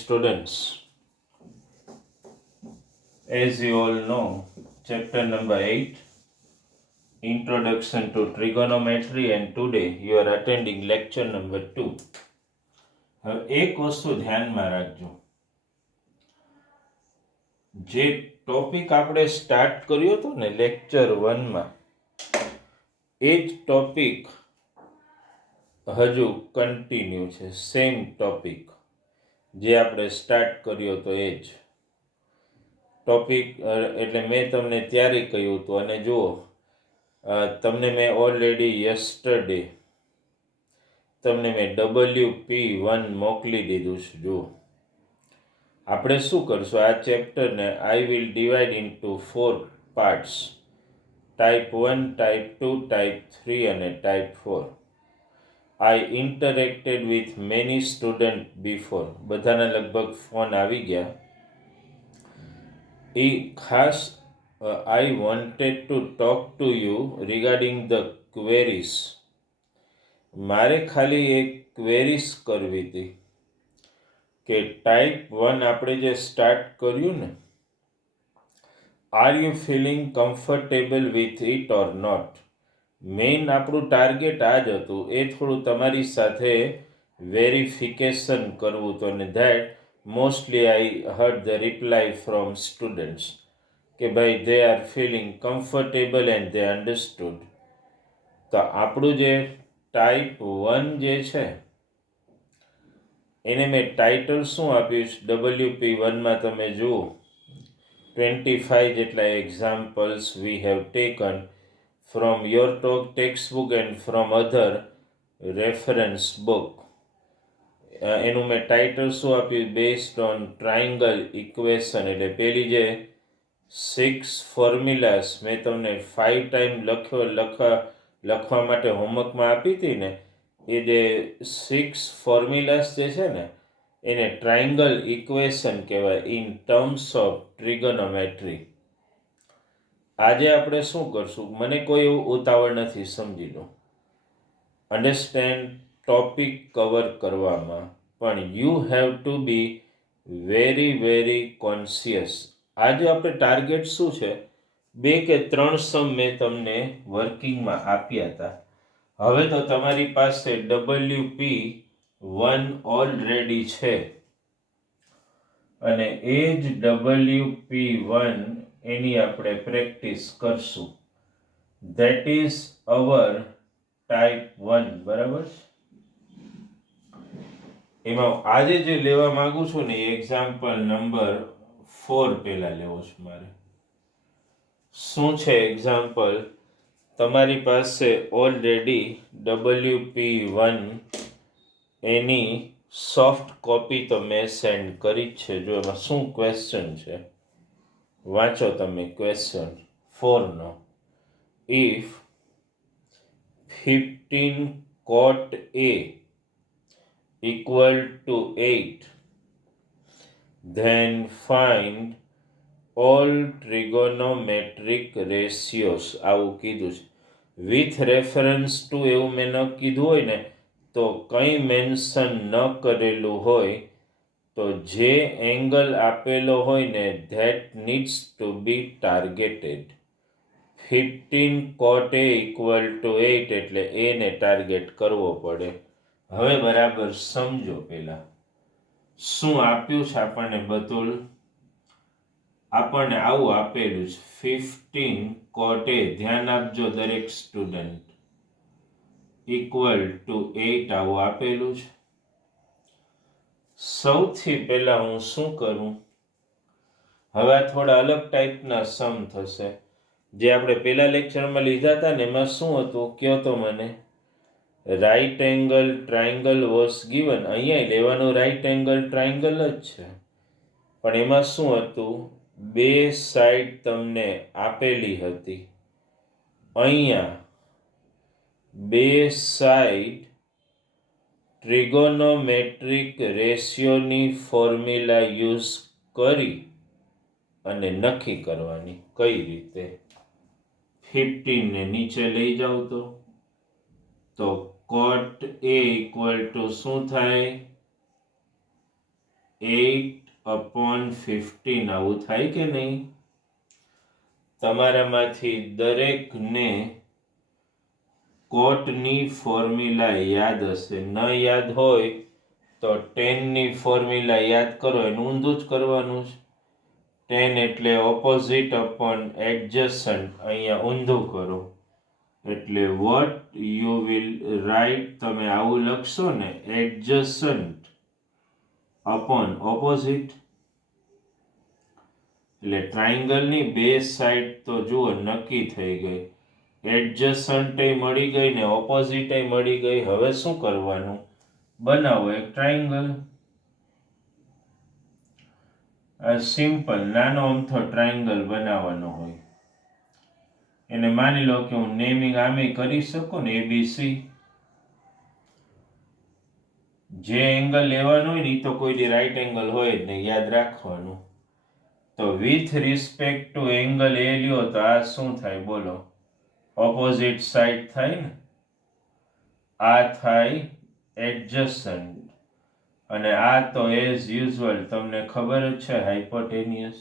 students, as you all know, chapter number 8, Introduction to Trigonometry, and today you are attending lecture number 2. હવે એક વસ્તુ ધ્યાનમાં રાખજો, જે ટોપિક આપણે સ્ટાર્ટ કર્યો હતો ને લેક્ચર 1 માં, એ જ ટોપિક હજુ કન્ટિન્યુ છે. સેમ ટોપિક જે આપણે સ્ટાર્ટ કર્યો હતો એ જ ટોપિક. એટલે મેં તમને ત્યારે કહ્યું હતું, અને જુઓ તમને મેં ઓલરેડી યસ્ટરડે તમને મેં WP1 મોકલી દીધું છે. જુઓ આપણે શું કરશું, આ ચેપ્ટરને I will divide into 4 parts, type 1, type 2, type 3 અને type 4. I interacted with many students before. બધાના લગભગ ફોન આવી ગયા. એ ખાસ I wanted to talk to you regarding the queries. મારે ખાલી એક ક્વેરીઝ કરવી હતી કે ટાઈપ 1 આપણે જે સ્ટાર્ટ કર્યું ને, are you feeling comfortable with it or not. Main આપણું ટાર્ગેટ આ જ હતું, એ થોડું તમારી સાથે વેરિફિકેશન કરવું હતું. અને that mostly I heard the reply from students કે ભાઈ they are feeling comfortable and they understood. તો આપણું જે ટાઈપ 1 જે છે એને મેં ટાઇટલ શું આપ્યું છે, WP1માં તમે જુઓ 25 જેટલા examples we have taken from your textbook and from other reference book. એનું મેં ટાઇટલ શું આપ્યું, બેસ્ડ ઓન ટ્રાયંગલ ઇક્વેશન. એટલે પેલી જે 6 ફોર્મ્યુલાસ મેં તમને 5 ટાઈમ લખવા માટે હોમવર્કમાં આપી હતી ને, એ જે 6 ફોર્મ્યુલાસ જે છે ને એને ટ્રાયંગલ ઇક્વેશન કહેવાય ઇન ટર્મ્સ ઓફ ટ્રિગોનોમેટ્રી. આજે આપણે શું કરશું, મને કોઈ એવું ઉતાવળ નથી, સમજી લો, અન્ડરસ્ટેન્ડ ટોપિક કવર કરવામાં, પણ you have to be very conscious. આજે આપણે ટાર્ગેટ શું છે, 2 કે 3 સમ મેં તમને વર્કિંગમાં આપ્યા હતા. હવે તો તમારી પાસે WP1 ઓલરેડી છે, અને એ જ WP1 એની આપણે પ્રેક્ટિસ કરશું. That is our type 1. બરાબર. એમાં આજે જે લેવા માંગુ છું ને, એક્ઝામ્પલ નંબર 4 પહેલા લેવો છે મારે. શું છે એક્ઝામ્પલ, તમારી પાસે ઓલરેડી WP1 એની સોફ્ટ કોપી તો મેં સેન્ડ કરી જ છે. જો એમાં શું ક્વેશ્ચન છે વાંચો તમે. ક્વેશ્ચન 4 નો, if 15 cot A equal to 8, then find all trigonometric ratios. આવું કીધું છે. વિથ રેફરન્સ ટુ એવું મેં ન કીધું હોય ને, તો કંઈ મેન્શન ન કરેલું હોય, તો જે એંગલ આપેલો હોય ને that needs to be targeted. 15 cot A equal to 8 એટલે એ ને ટાર્ગેટ કરવો પડે. હવે બરાબર સમજો, પહેલા શું આપ્યું છે આપણને. બધું આપણને આવું આપેલું છે, 15 cot A, ધ્યાન આપજો દરેક સ્ટુડન્ટ, ઇક્વલ ટુ 8 આવું આપેલું છે. સૌથી પહેલા હું શું કરું, હવે આ થોડા અલગ ટાઈપના સમ થશે. જે આપણે પહેલા લેક્ચરમાં લીધા હતા ને, એમાં શું હતું કયો તો મને, right angle triangle was given. અહીંયા લેવાનું રાઈટ એંગલ ટ્રાયંગલ જ છે, પણ એમાં શું હતું, 2 સાઈડ તમને આપેલી હતી. અહીંયા 2 સાઈડ ટ્રિગોનોમેટ્રિક રેશિયોની ફોર્મ્યુલા યુઝ કરી અને નક્કી કરવાની. કઈ રીતે, 15 ને નીચે લઈ જાવ તો cot A ઇક્વલ ટુ શું થાય, 8/15 આવું થાય કે નહીં? તમારામાંથી દરેકને કોટની ફોર્મ્યુલા યાદ હશે. ન યાદ હોય તો 10ની ફોર્મ્યુલા યાદ કરો, એનું ઊંધું જ કરવાનું છે. 10 એટલે ઓપોઝિટ અપોન એડજસન્ટ, અહીંયા ઊંધું કરો. એટલે વોટ યુ વિલ રાઇટ, તમે આવું લખશો ને, એડજસન્ટ અપોન ઓપોઝિટ. એટલે ટ્રાયંગલની બે સાઈડ તો જુઓ નક્કી થઈ ગઈ. એડજસન્ટ મળી ગઈ ને ઓપોઝિટ મળી ગઈ. હવે શું કરવાનું? બનાવો એક ટ્રાયંગલ. આ સિમ્પલ નાનો અમથો ટ્રાયંગલ બનાવવાનો હોય. એને માની લો કે હું નેમિંગ આમે કરી શકું ને, ABC. જે એંગલ લેવાનું હોય ને એ તો કોઈ રાઈટ એંગલ હોય જ નહીં, યાદ રાખવાનું. તો વિથ રિસ્પેક્ટ ટુ એંગલ એ લ્યો તો આ શું થાય બોલો? ઓપોઝિટ સાઈડ થાય ને. આ થાય એડજસન્ટ, અને આ તો એઝ યુઝ્યુઅલ તમને ખબર જ છે હાઇપોટેનિયસ.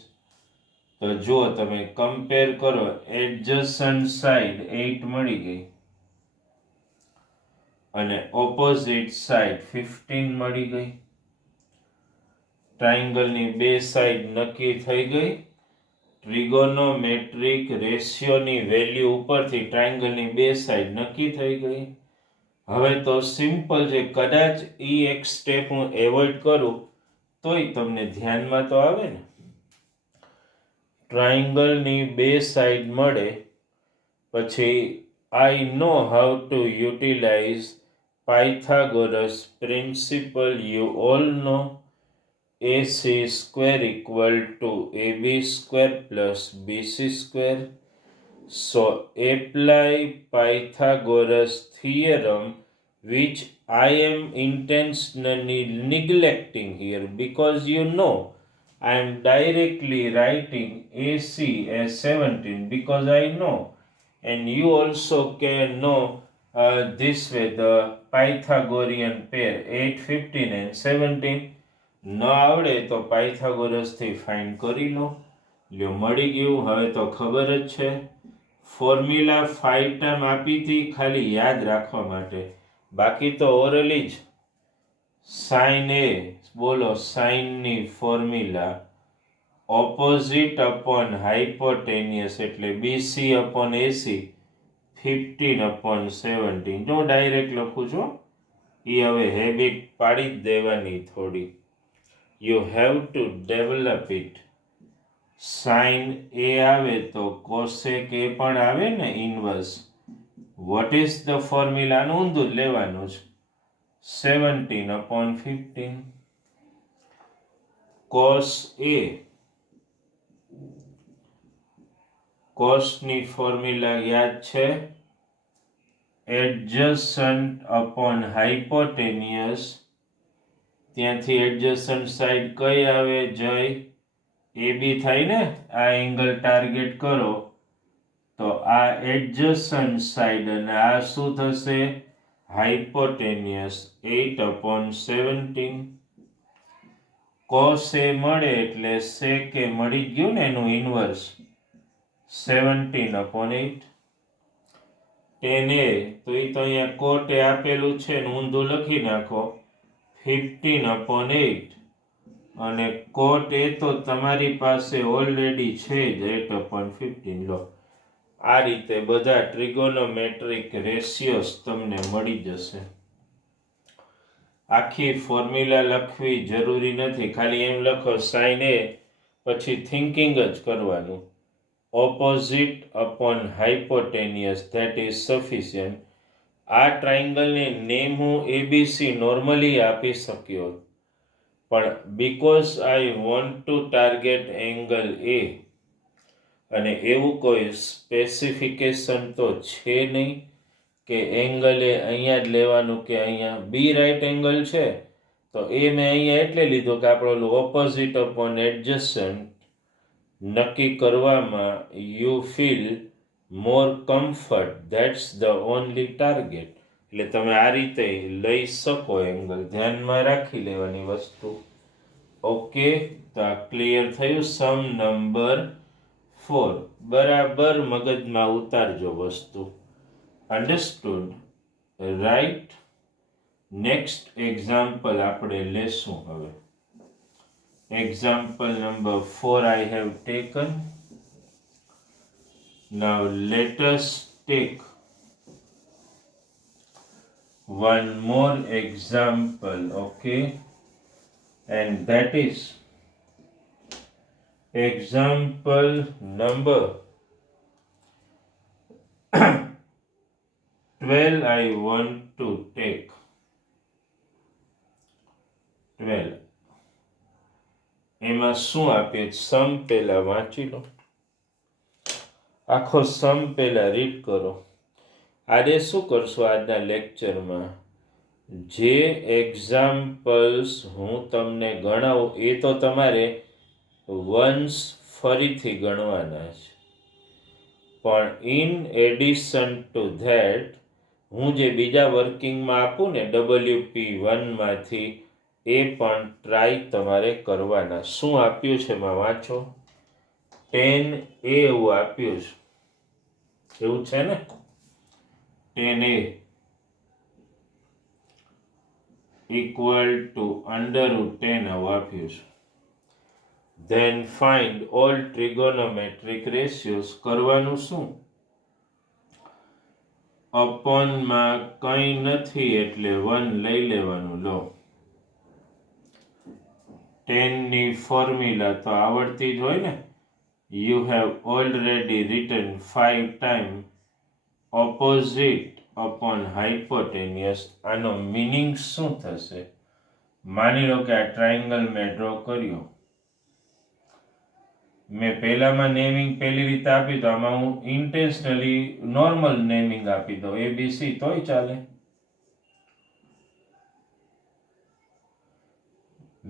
તો જો તમે કમ્પેર કરો, એડજસન્ટ સાઈડ 8 મળી ગઈ અને ઓપોઝિટ સાઈડ 15 મળી ગઈ. ટ્રાયંગલની બે સાઈડ નક્કી થઈ ગઈ. ટ્રિગોનોમેટ્રિક રેશિયોની વેલ્યુ ઉપરથી ટ્રાયંગલની બે સાઈડ નક્કી થઈ ગઈ. હવે તો સિમ્પલ છે. કદાચ એક સ્ટેપ હું એવોઇડ કરું તોય તમને ધ્યાનમાં તો આવે ને. ટ્રાયંગલની બે સાઈડ મળે પછી I know how to utilise Pythagoras principle. You all know AC square equal to AB square plus BC square. So apply Pythagoras theorem, which I am intentionally neglecting here because you know I am directly writing AC as 17 because I know, and you also can know this way the Pythagorean pair 8, 15 and 17. ન આવડે તો પાયથાગોરસથી find કરી લો. લ્યો મળી ગયું. હવે તો ખબર જ છે. ફોર્મ્યુલા 5 ટાઈમ આપી હતી ખાલી યાદ રાખવા માટે, બાકી તો ઓરલી જ. સાઇન એ બોલો, સાઇનની ફોર્મ્યુલા ઓપોઝિટ અપોન હાઇપોટેનિયસ એટલે BC અપોન AC 15/17. જો ડાયરેક્ટ લખું છું, એ હવે હેબિટ પાડી જ દેવાની થોડી. You have to develop it. Sin A આવે તો cosec A પણ આવે ને, inverse. What is the formula? નું ઊંધું જ લેવાનું છે. 17/15. cos A, cosની ફોર્મ્યુલા યાદ છે, એડજસન્ટ અપોન હાઇપોટેનિયસ. ત્યાંથી એડજસન્ટ સાઈડ કઈ આવે? જય AB થાય ને. આ એંગલ ટાર્ગેટ કરો તો આ એડજસન્ટ સાઈડ અને આ શું થશે? હાઇપોટેનિયસ 8/17. cos A મળે એટલે sec A મળી ગયું ને, એનું ઇન્વર્સ 17/8. tan A તો એ તો અહીંયા cot A આપેલું છે ને, ઊંધું લખી નાખો 15/8, અને cot A તો તમારી પાસે ઓલરેડી છે જ 8/15. લો, આ રીતે બધા ટ્રિગોનોમેટ્રિક રેશિયોસ તમને મળી જશે. આખી ફોર્મ્યુલા લખવી જરૂરી નથી, ખાલી એમ લખો સાઇન એ, પછી થિંકિંગ જ કરવાનું. Opposite upon hypotenuse, that is sufficient. આ ટ્રાયંગલને નેમ હું ABC નોર્મલી આપી શક્યો, પણ because I want to target angle A, અને એવું કોઈ સ્પેસિફિકેશન તો છે નહીં કે એંગલ એ અહીંયા જ લેવાનું કે અહીંયા. બી રાઇટ એંગલ છે તો એ મેં અહીંયા એટલે લીધું કે આપણે ઓપોઝિટ અપોન એડજસન્ટ નક્કી કરવામાં you feel more comfort, that's the only target. એટલે તમે આ રીતે લઈ શકો એંગલ, ધ્યાનમાં રાખી લેવાની વસ્તુ. ઓકે, તો આ ક્લિયર થયું. સમ નંબર 4 બરાબર મગજમાં ઉતારજો વસ્તુ. Understood, right? નેક્સ્ટ એક્ઝામ્પલ આપણે લેશું હવે. Example number 4 I have taken. Now let us take one more example, okay? And that is example number 12 I want to take. 12 એમાં શું આપે? સમ પહેલા વાંચી લો, આખો સમ પહેલા રીડ કરો. આજે શું કરશો આજના લેક્ચરમાં? જે એક્ઝામ્પલ્સ હું તમને ગણાવું એ તો તમારે વન્સ ફરીથી ગણવાના છે, પણ ઇન એડિશન ટુ ધેટ હું જે બીજા વર્કિંગમાં આપું ને WP1માંથી એ પણ ટ્રાય તમારે કરવાના. શું આપ્યું છે એમાં વાંચો. 10A એવું આપ્યું છે, એવું છે ને? 10A equal to √10 આવું આપ્યું છે. Then find all trigonometric ratios. કરવાનું શું? અપોનમાં કંઈ નથી એટલે 1 લઈ લેવાનું. લો, 10 ની ફોર્મ્યુલા તો આવડતી જ હોય ને. You have already written 5 times opposite upon hypotenuse. આનો મીનિંગ શું થશે? માની લો કે આ ટ્રાયંગલ મેં ડ્રો કર્યો. મેં પહેલામાં નેમિંગ પહેલી રીતે આપી તો આમાં હું ઇન્ટેન્શનલી નોર્મલ નેમિંગ આપી દઉં, ABC, તોય ચાલે.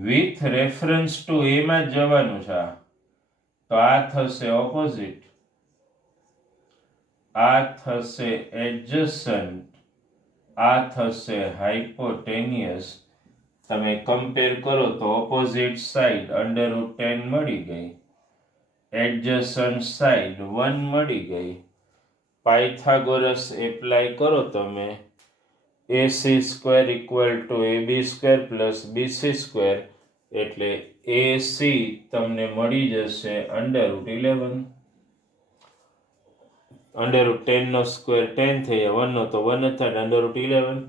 વિથ રેફરન્સ ટુ એમાં જ જવાનું છે. તો આ થશે ઓપોઝિટ, આ થશે એડજસન્ટ, આ થશે હાઇપોટેનિયસ. તમે કમ્પેર કરો તો ઓપોઝિટ સાઈડ √10 મળી ગઈ, એડજસન્ટ સાઈડ 1 મળી ગઈ. પાયથાગોરસ એપ્લાય કરો તમે, AC² = AB² + BC², એટલે AC તમને મળી જશે √11. √10 નો સ્ક્વેર 10 થઈ જાય, 1 નો તો 1 જ થાય, √11.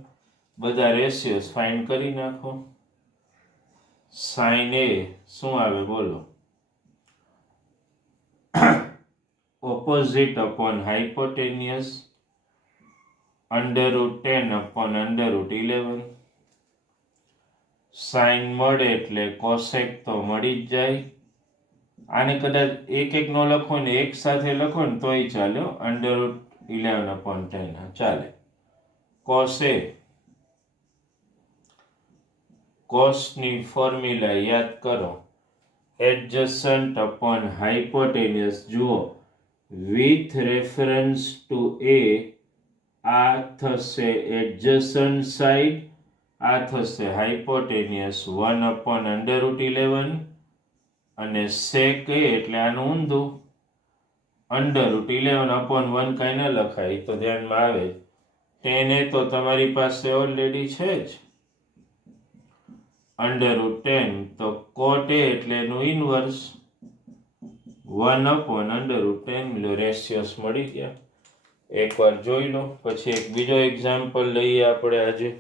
બધા રેશિયોસ ફાઇન્ડ કરી નાખો. સાઇન A શું આવે બોલો? Opposite upon hypotenuse, √10 upon √11. Sine મળે એટલે કોસેક તો મળી જ જાય. આને કદાચ એક એક નો લખો ને એક સાથે લખો ને તોય ચાલે, √11/10 ચાલે. કોસ A, કોસની ફોર્મ્યુલા યાદ કરો. એડજસન્ટ અપોન હાઇપોટેનિયસ. જુઓ, વિથ રેફરન્સ ટુ A આ થશે એડજસન્ટ સાઈડ, આ થશે હાઇપોટેનિયસ 1/√11, અને સેક A એટલે આનું ઊંધું, √11/1 કાંઈ ન લખાય તો ધ્યાનમાં આવે. 10A તો તમારી પાસે ઓલરેડી છે જ, √10 તો cot A એટલે એનું ઇનવર્સ 1/√10. રેશિયોસ મળી ગયા. એકવાર જોઈ લો, પછી એક બીજો એક્ઝામ્પલ લઈએ આપણે આજે.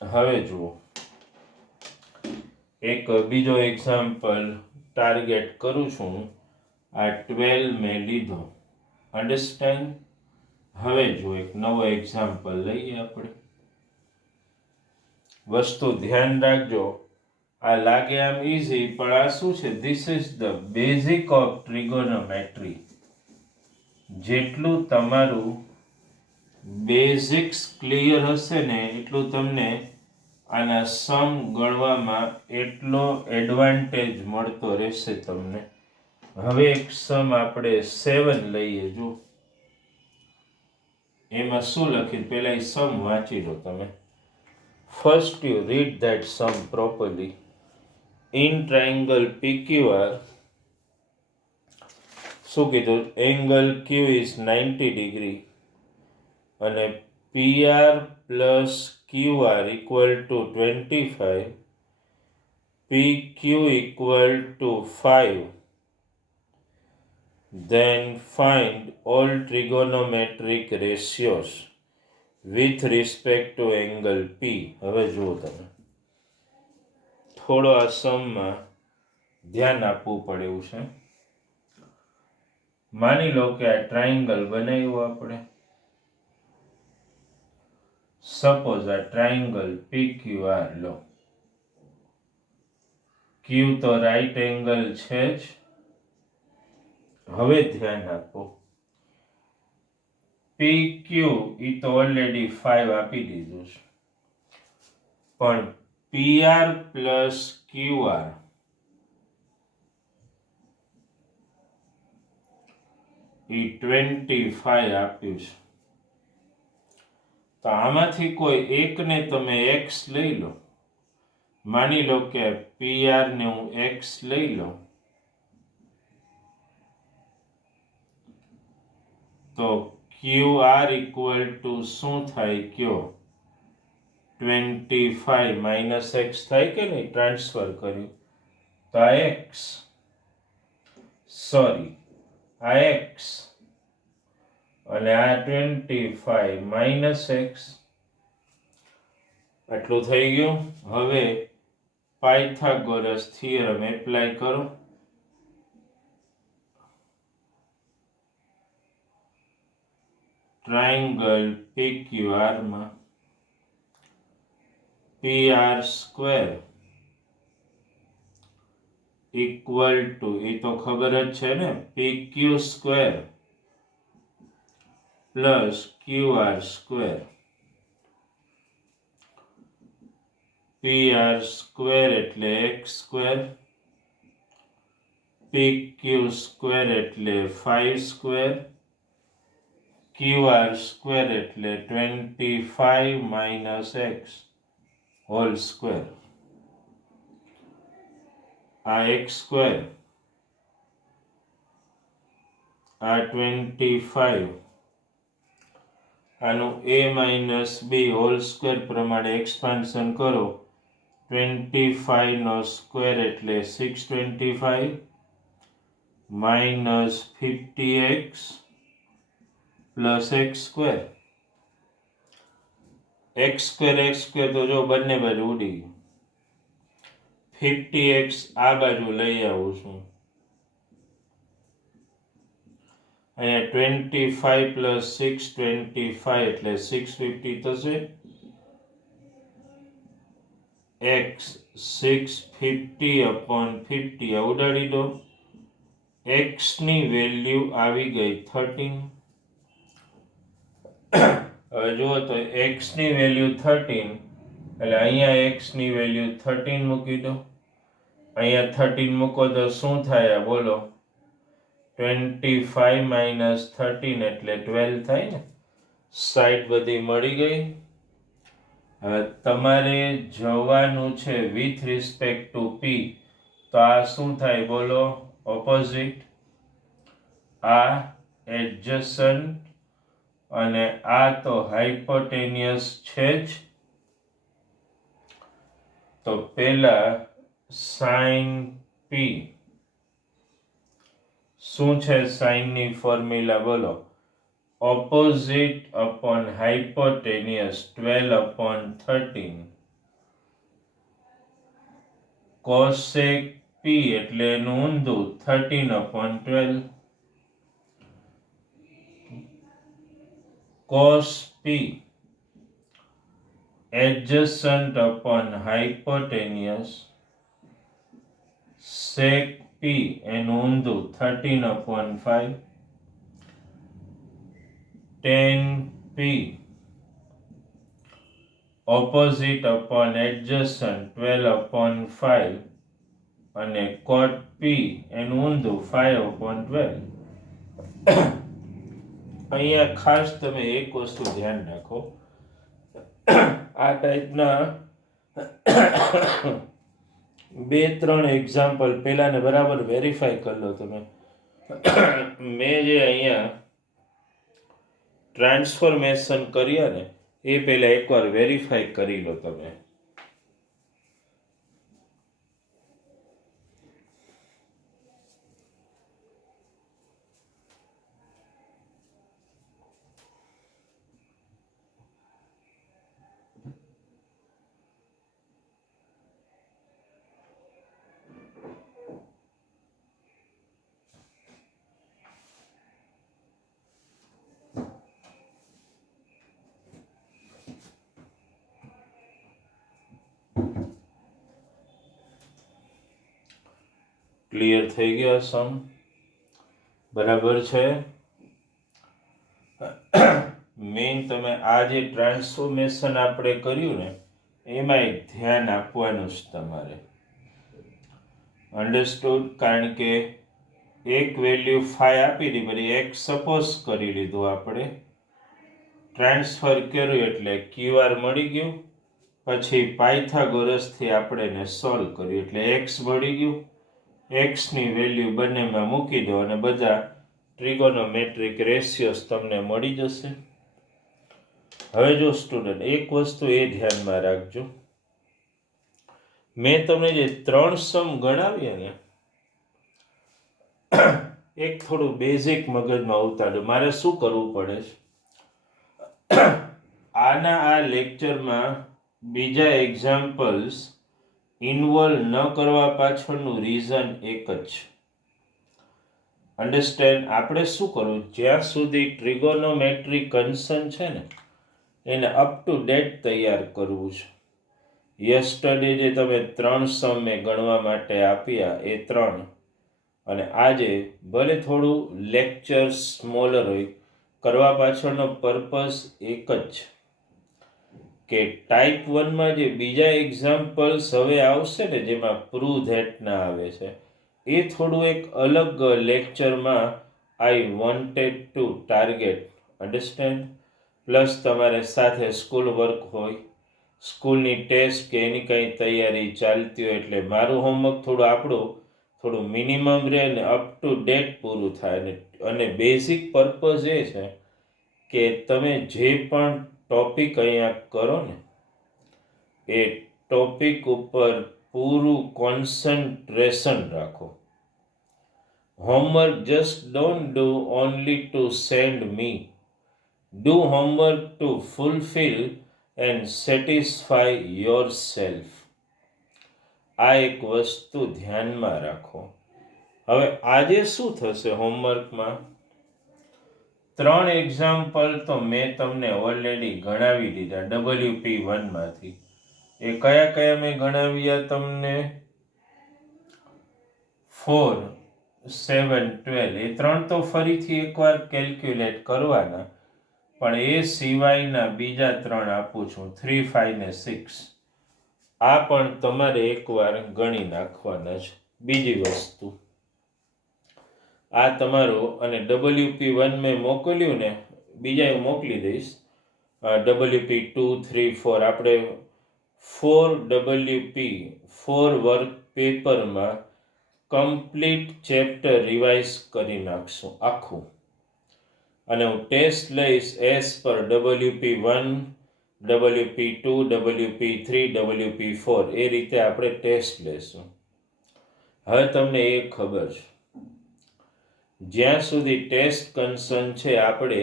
હવે જુઓ, એક બીજો એક્ઝામ્પલ ટાર્ગેટ કરું છું. આ 12 મેં લીધો, અન્ડરસ્ટેન્ડ? હવે જો એક નવો એક્ઝામ્પલ લઈએ આપણે. વસ્તુ ધ્યાન રાખજો, આ લાગે આમ ઇઝી, પણ આ શું છે? This is the basic of trigonometry. જેટલું તમારું બેઝિક્સ ક્લિયર હશે ને એટલું તમને આના સમ ગણવામાં એટલો એડવાન્ટેજ મળતો રહેશે તમને. હવે એક સમ આપણે 7 લઈએ. જો એમાં શું લખ્યું પહેલા એ સમ વાંચી લો તમે. First you read that sum properly. In triangle PQR શું કીધું? એંગલ Q ઇઝ 90 ડિગ્રી અને PR plus QR equal to 25, PQ equal to 5. Then find all trigonometric ratios with respect to angle P. હવે જુઓ તમે થોડો આ સમમાં ધ્યાન આપવું પડે એવું છે. માની લો કે આ ટ્રાયંગલ બનાવ્યું આપણે. સપોઝ આ ટ્રાયંગલ PQR લો. Q તો રાઈટ એંગલ છે જ. હવે ધ્યાન આપો. PQ ઈ તો ઓલરેડી 5 આપી દીધું છે. પણ PR પ્લસ QR ઈ 25 આપ્યું છે. તો આમાંથી કોઈ એકને તમે x લઈ લો. માની લો કે PR ને હું x લઈ લઉં તો QR ઇક્વલ ટુ શું થાય કયો? 25 માઇનસ x થાય કે નહીં? ટ્રાન્સફર કર્યું તો આ x, સોરી આ x અને આ 25 માઇનસ x. આટલું થઈ ગયું. હવે પાયથાગોરસ થિયરમ એપ્લાય કરો. ટ્રાયંગલ PQR માં PR સ્ક્વેર ઇક્વલ ટુ, એ તો ખબર જ છે ને, PQ square plus QR square. PR square એટલે x સ્ક્વેર, PQ સ્ક્વેર એટલે 5 સ્ક્વેર, QR સ્ક્વેર એટલે 25 માઇનસ x હોલ સ્ક્વેર. આ x સ્ક્વેર, આ 25, આનું a minus b whole square પ્રમાણે એક્સપાન્શન કરો. 25 નો સ્ક્વેર એટલે 625 minus 50x plus x square. X square તો જો બંને બાજુ ઉડી ગયું. 50x આ બાજુ લઈ આવું છું. અહીંયા 25 પ્લસ 625 એટલે 650 થશે. x 650 upon 50 આ ઉડાડી દો. x ની વેલ્યુ આવી ગઈ 13. હવે જુઓ તો x ની વેલ્યુ 13 એટલે અહીંયા x ની વેલ્યુ 13 મૂકી દો. અહીંયા 13 મૂકો તો શું થાય બોલો? 25 માઇનસ 13 એટલે 12 થાય ને. સાઈડ બધી મળી ગઈ. હવે તમારે જવાનું છે વિથ રિસ્પેક્ટ ટુ p. તો આ શું થાય બોલો? ઓપોઝિટ. આ એડજસન્ટ અને આ તો હાઇપોટેનિયસ છે જ. તો પહેલા સાઇન p. શું છે સાઇનની ફોર્મ્યુલા બોલો? Opposite upon hypotenuse 12 upon 13. Cosec p એટલે એનું ઊંધું 13 upon 12. cos p adjacent upon hypotenuse sec p એનું ઊંધું 13 upon 5. tan p opposite upon adjacent 12 upon 5. અને cot P એનું ઊંધું 5/12. અહીંયા ખાસ તમે એક વસ્તુ ધ્યાન રાખો, આ ટાઈપના 2-3 એક્ઝામ્પલ પહેલાને બરાબર વેરીફાઈ કરી લો તમે. મેં જે અહીંયા ટ્રાન્સફોર્મેશન કર્યા ને એ પહેલાં એકવાર વેરીફાઈ કરી લો તમે. ક્લિયર થઈ ગયા સમ? બરાબર છે. મેઇન તમે આ જે ટ્રાન્સફોર્મેશન આપણે કર્યું ને એમાં એક ધ્યાન આપવાનું જ તમારે. અન્ડરસ્ટુડ? કારણ કે એક વેલ્યુ 5 આપી હતી, પછી એક સપોઝ કરી લીધું આપણે, ટ્રાન્સફર કર્યું એટલે QR મળી ગયું, પછી પાયથાગોરસથી આપણે એને સોલ્વ કર્યું એટલે x મળી ગયું. એક્સની વેલ્યુ બંનેમાં મૂકી દો અને બધા ટ્રિગોનોમેટ્રિક રેશિયોસ તમને મળી જશે. હવે જો સ્ટુડન્ટ એક વસ્તુ એ ધ્યાનમાં રાખજો, મેં તમને જે 3 સમ ગણાવ્યા ને એક થોડું બેઝિક મગજમાં ઉતારો. મારે શું કરવું પડે છે, આના આ લેક્ચરમાં બીજા એક્ઝામ્પલ્સ ઇન્વોલ્વ ન કરવા પાછળનું રીઝન એક જ છે. અન્ડરસ્ટેન્ડ? આપણે શું કરવું, જ્યાં સુધી ટ્રિગોનોમેટ્રી કન્સર્ન છે ને એને અપ ટુ ડેટ તૈયાર કરવું છે. યસ્ટરડે જે તમે 3 સમ મેં ગણવા માટે આપ્યા એ 3, અને આજે ભલે થોડું લેક્ચર સ્મોલર હોય, કરવા પાછળનો પર્પઝ એક જ છે કે ટાઈપ 1માં જે બીજા એક્ઝામ્પલ્સ હવે આવશે ને જેમાં પ્રૂવ ધેટના આવે છે એ થોડું એક અલગ લેક્ચરમાં I wanted to target. Understand? Plus તમારે સાથે સ્કૂલ વર્ક હોય, સ્કૂલની ટેસ્ટ કે એની કંઈ તૈયારી ચાલતી હોય, એટલે મારું હોમવર્ક થોડું મિનિમમ રહે ને અપ ટુ ડેટ પૂરું થાય. અને બેઝિક પર્પઝ એ છે કે તમે જે પણ ટોપિક અહીંયા કરો ને એ ટોપિક ઉપર પૂરું કોન્સન્ટ્રેશન રાખો. Homework just don't do only to send me, do homework to fulfil and satisfy your self. આ એક વસ્તુ ધ્યાનમાં રાખો. હવે આજે શું થશે હોમવર્કમાં, 3 એક્ઝામ્પલ તો મેં તમને ઓલરેડી ગણાવી દીધા WP1માંથી. એ કયા કયા મેં ગણાવ્યા તમને? 4, 7, 12. એ 3 તો ફરીથી એકવાર કેલ્ક્યુલેટ કરવાના, પણ એ સિવાયના બીજા 3 આપું છું, 3, 5 ને 6. આ પણ તમારે એકવાર ગણી નાખવાના છે. બીજી વસ્તુ આ તમારું, અને WP1 મેં મોકલ્યું ને, બીજા હું મોકલી દઈશ. WP2, 3, 4 આપણે 4 WP 4 વર્ક પેપરમાં કમ્પ્લીટ ચેપ્ટર રિવાઇઝ કરી નાખશું આખું. અને હું ટેસ્ટ લઈશ as per WP1, WP2, WP3, WP4 એ રીતે આપણે ટેસ્ટ લઈશું. હવે તમને એ ખબર છે, જ્યાં સુધી ટેસ્ટ કન્સર્ન છે આપણે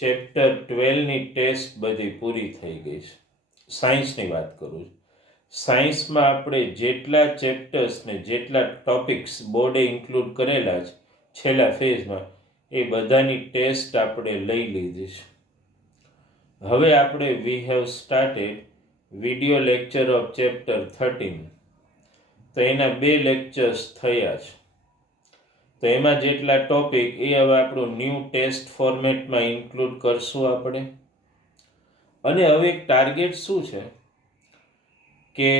ચેપ્ટર 12ની ટેસ્ટ બધી પૂરી થઈ ગઈ છે. સાયન્સની વાત કરું છું. સાયન્સમાં આપણે જેટલા ચેપ્ટર્સ ને જેટલા ટોપિક્સ બોર્ડે ઇન્ક્લુડ કરેલા છે છેલ્લા ફેઝમાં એ બધાની ટેસ્ટ આપણે લઈ લીધી છે. હવે આપણે we have started video lecture of chapter 13. તો એના 2 લેક્ચર્સ થયા છે. તો એમાં જેટલા ટોપિક એ હવે આપણું ન્યૂ ટેસ્ટ ફોર્મેટમાં ઇન્ક્લુડ કરશું આપણે. અને હવે એક ટાર્ગેટ શું છે કે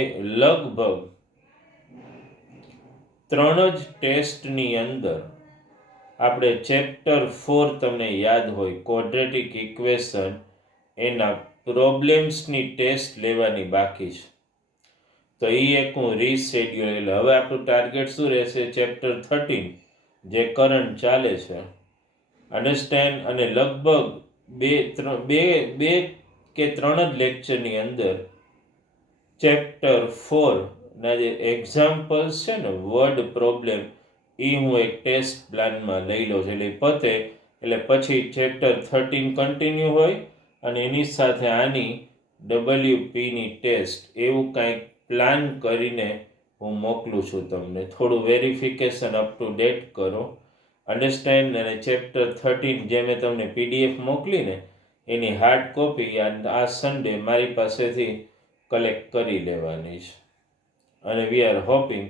લગભગ ત્રણ જ ટેસ્ટની અંદર આપણે ચેપ્ટર 4 તમને યાદ હોય ક્વોડ્રેટિક ઇક્વેશન એના પ્રોબ્લેમ્સની ટેસ્ટ લેવાની બાકી છે. તો એ એક હું રીશેડ્યુલ. હવે આપણું ટાર્ગેટ શું રહેશે? ચેપ્ટર 13 જે કરંટ ચાલે છે, અન્ડરસ્ટેન્ડ. અને લગભગ બે કે ત્રણ જ લેક્ચરની અંદર ચેપ્ટર 4 ના જે એક્ઝામ્પલ્સ છે ને, વર્ડ પ્રોબ્લેમ, એ હું એક ટેસ્ટ પ્લાનમાં લઈ લઉં છું. એટલે પતે એટલે પછી ચેપ્ટર 13 કન્ટિન્યુ હોય અને એની સાથે આની WPની ટેસ્ટ, એવું કાંઈક પ્લાન કરીને હું મોકલું છું તમને. થોડું વેરિફિકેશન અપ ટુ ડેટ કરો, અન્ડરસ્ટેન્ડ. અને ચેપ્ટર 13 જે મેં તમને PDF મોકલી ને, એની હાર્ડ કોપી આ સન્ડે મારી પાસેથી કલેક્ટ કરી લેવાની છે. અને we are hoping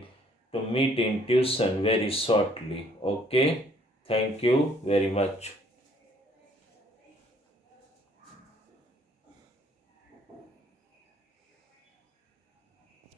to meet in tuition very shortly. Okay, thank you very much.